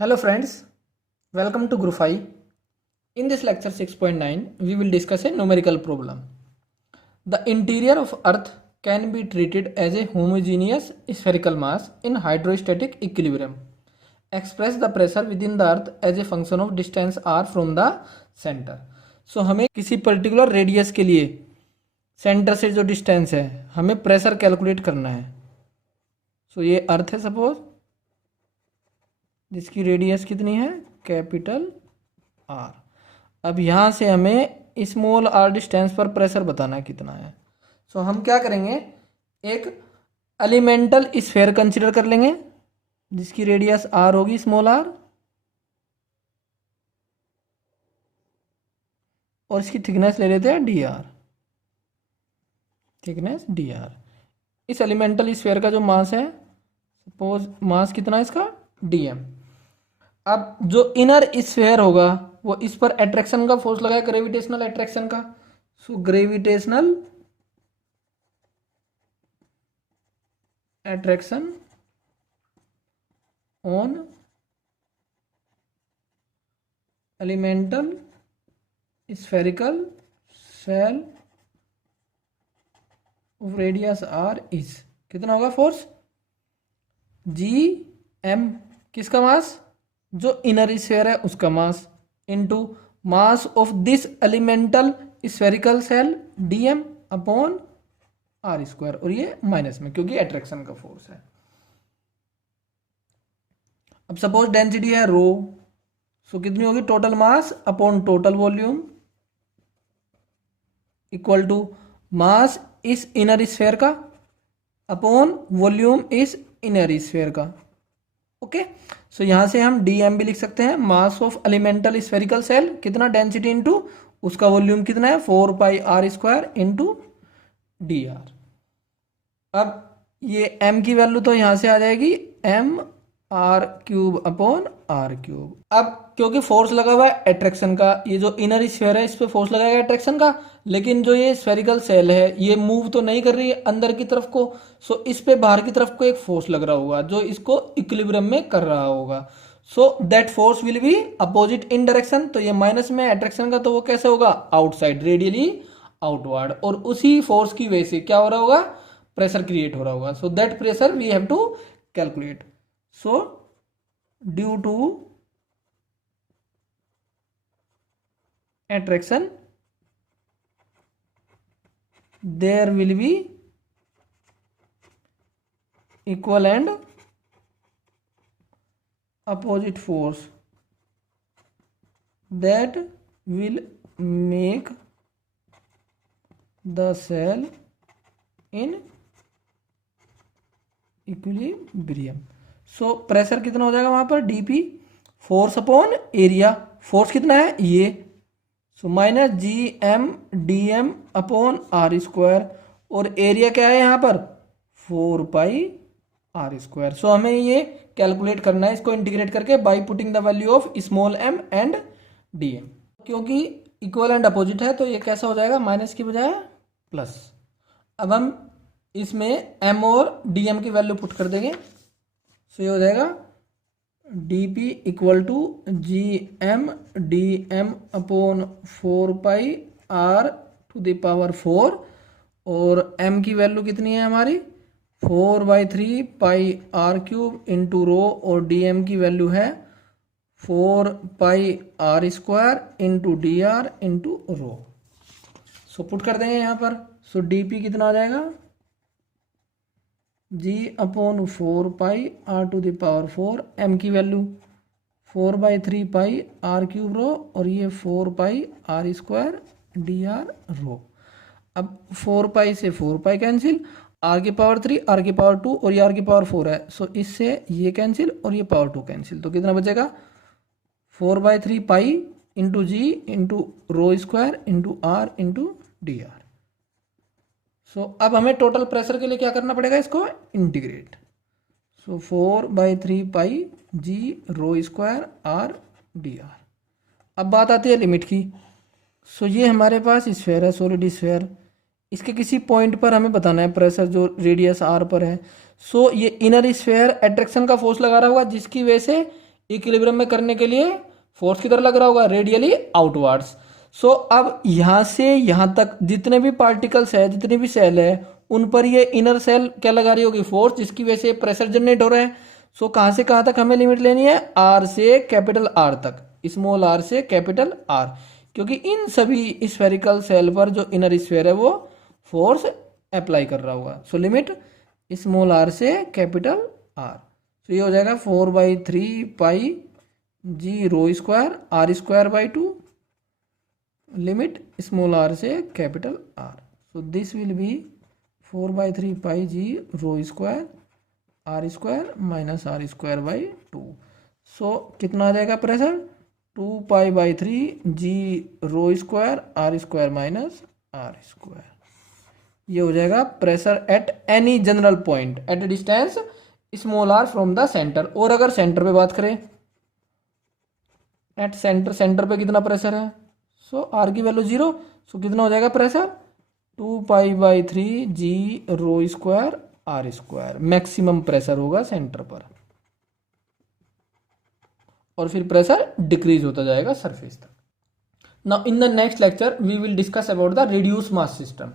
Hello friends, welcome to Group 5. In this lecture 6.9, we will discuss a numerical problem. The interior of Earth can be treated as a homogeneous spherical mass in hydrostatic equilibrium. Express the pressure within the Earth as a function of distance r from the center. So हमें किसी particular radius के लिए centre से जो distance है हमें pressure calculate करना है. सो ये अर्थ है सपोज, जिसकी रेडियस कितनी है कैपिटल आर. अब यहाँ से हमें स्मॉल आर डिस्टेंस पर प्रेशर बताना है कितना है. सो हम क्या करेंगे, एक एलिमेंटल स्फेयर कंसीडर कर लेंगे जिसकी रेडियस आर होगी स्मॉल आर, और इसकी थिकनेस ले लेते हैं D R. Thickness D R. इस एलिमेंटल स्फेयर का जो मास है, सपोज मास कितना है इसका डीएम. अब जो इनर स्फेयर होगा वो इस पर अट्रैक्शन का फोर्स लगाए, ग्रेविटेशनल अट्रैक्शन का. So gravitational attraction on elemental spherical shell of radius r is कितना होगा फोर्स जी एम. किसका मास, जो इनर स्फेयर है उसका mass, into mass of this elemental spherical shell DM upon are square, और ये माइनस में क्योंकि अट्रैक्शन का फोर्स है. अब सपोज डेंसिटी है रो, सो कितनी होगी total mass upon total volume equal to mass इस इनर स्फेयर का अपॉन वॉल्यूम इस इनर स्फेयर का. ओके, सो यहां से हम डीएम भी लिख सकते हैं, mass of elemental spherical shell कितना डेंसिटी इनटू उसका वॉल्यूम कितना है 4 pi R square into D R. अब ये m की वैल्यू तो यहां से आ जाएगी m r cube upon r cube. अब क्योंकि फोर्स लगा हुआ है अट्रैक्शन का, ये जो इनर स्फेयर है इस पे फोर्स लगाएगा अट्रैक्शन का, लेकिन जो ये स्फेरिकल सेल है ये मूव तो नहीं कर रही है अंदर की तरफ को. सो इस पे बाहर की तरफ को एक फोर्स लग रहा होगा जो इसको इक्विलिब्रियम में कर रहा होगा. So that force will be opposite in direction. तो ये माइनस में अट्रैक्शन का, तो वो कैसे होगा आउटसाइड रेडियली आउटवर्ड, और उसी फोर्स की वजह से क्या हो रहा होगा प्रेशर क्रिएट हो रहा होगा. So that pressure we have to calculate. So due to attraction there will be equal and opposite force that will make the cell in equilibrium. So pressure कितना हो जाएगा वहां पर dp, force upon area. Force कितना है ये, so minus G M D M upon are square, और area क्या है यहाँ पर 4 पाई आर स्क्वायर. सो हमें ये कैलकुलेट करना है इसको इंटीग्रेट करके by putting the value of small m and d m. क्योंकि इक्वल एंड अपोजिट है तो ये कैसा हो जाएगा माइनस की बजाय प्लस. अब हम इसमें एम और डी एम की वैल्यू पुट कर देंगे. सो ये हो जाएगा D P equal to G M D M upon 4 pi R to the power 4, और m की वैल्यू कितनी है हमारी 4/3 pi R cube into rho, और डी एम की वैल्यू है 4 pi R square into D R into rho. So put कर देंगे यहाँ पर. सो डी पी कितना आ जाएगा G upon 4 pi R to the power 4, m की value 4/3 pi R cube rho, और ये 4 pi R square D R rho. अब 4 पाई से 4 पाई कैंसिल, आर की पावर 3 आर की पावर 2 और ये आर की पावर 4 है. सो इससे ये कैंसिल और ये पावर 2 कैंसिल, तो कितना बचेगा 4/3 pi into G into rho square into R into D R. So अब हमें टोटल प्रेशर के लिए क्या करना पड़ेगा, इसको इंटीग्रेट. सो 4/3 पाई जी रो स्क्वायर आर डी आर. अब बात आती है लिमिट की. सो ये हमारे पास स्फेयर है, सॉलिड स्फेयर. इसके किसी पॉइंट पर हमें बताना है प्रेशर जो रेडियस आर पर है. सो ये इनर स्फेयर अट्रैक्शन का फोर्स लगा रहा होगा जिसकी वजह से इक्विलिब्रियम में करने के लिए फोर्स किधर लग रहा होगा, रेडियली आउटवर्ड्स। सो अब यहां से यहां तक जितने भी पार्टिकल्स है, जितने भी सेल है, उन पर ये इनर सेल क्या लगा रही होगी, फोर्स, जिसकी वजह से प्रेशर जनरेट हो रहा है। सो कहां से कहां तक हमें लिमिट लेनी है, आर से कैपिटल आर तक, स्मॉल आर से कैपिटल आर, क्योंकि इन सभी स्फेरिकल सेल पर जो इनर स्फीयर है वो फोर्स अप्लाई कर रहा होगा। सो लिमिट स्मॉल आर से कैपिटल आर। तो ये हो जाएगा 4/3 g rho square R square by 2 limit small R से capital R. So this will be 4/3 g rho square R square minus R square by 2। So कितना आ जाएगा pressure, 2π/3 g rho square R square minus R square. ये हो जाएगा pressure at any general point at a distance small are from the centre. और अगर centre पे बात करें, एट सेंटर, सेंटर पे कितना प्रेशर है, सो आर की वैल्यू 0। सो कितना हो जाएगा pressure, 2π/3 g rho square R square. Maximum pressure होगा सेंटर पर, और फिर प्रेशर डिक्रीज होता जाएगा सरफेस तक। Now in the next lecture we will discuss about the reduce mass system.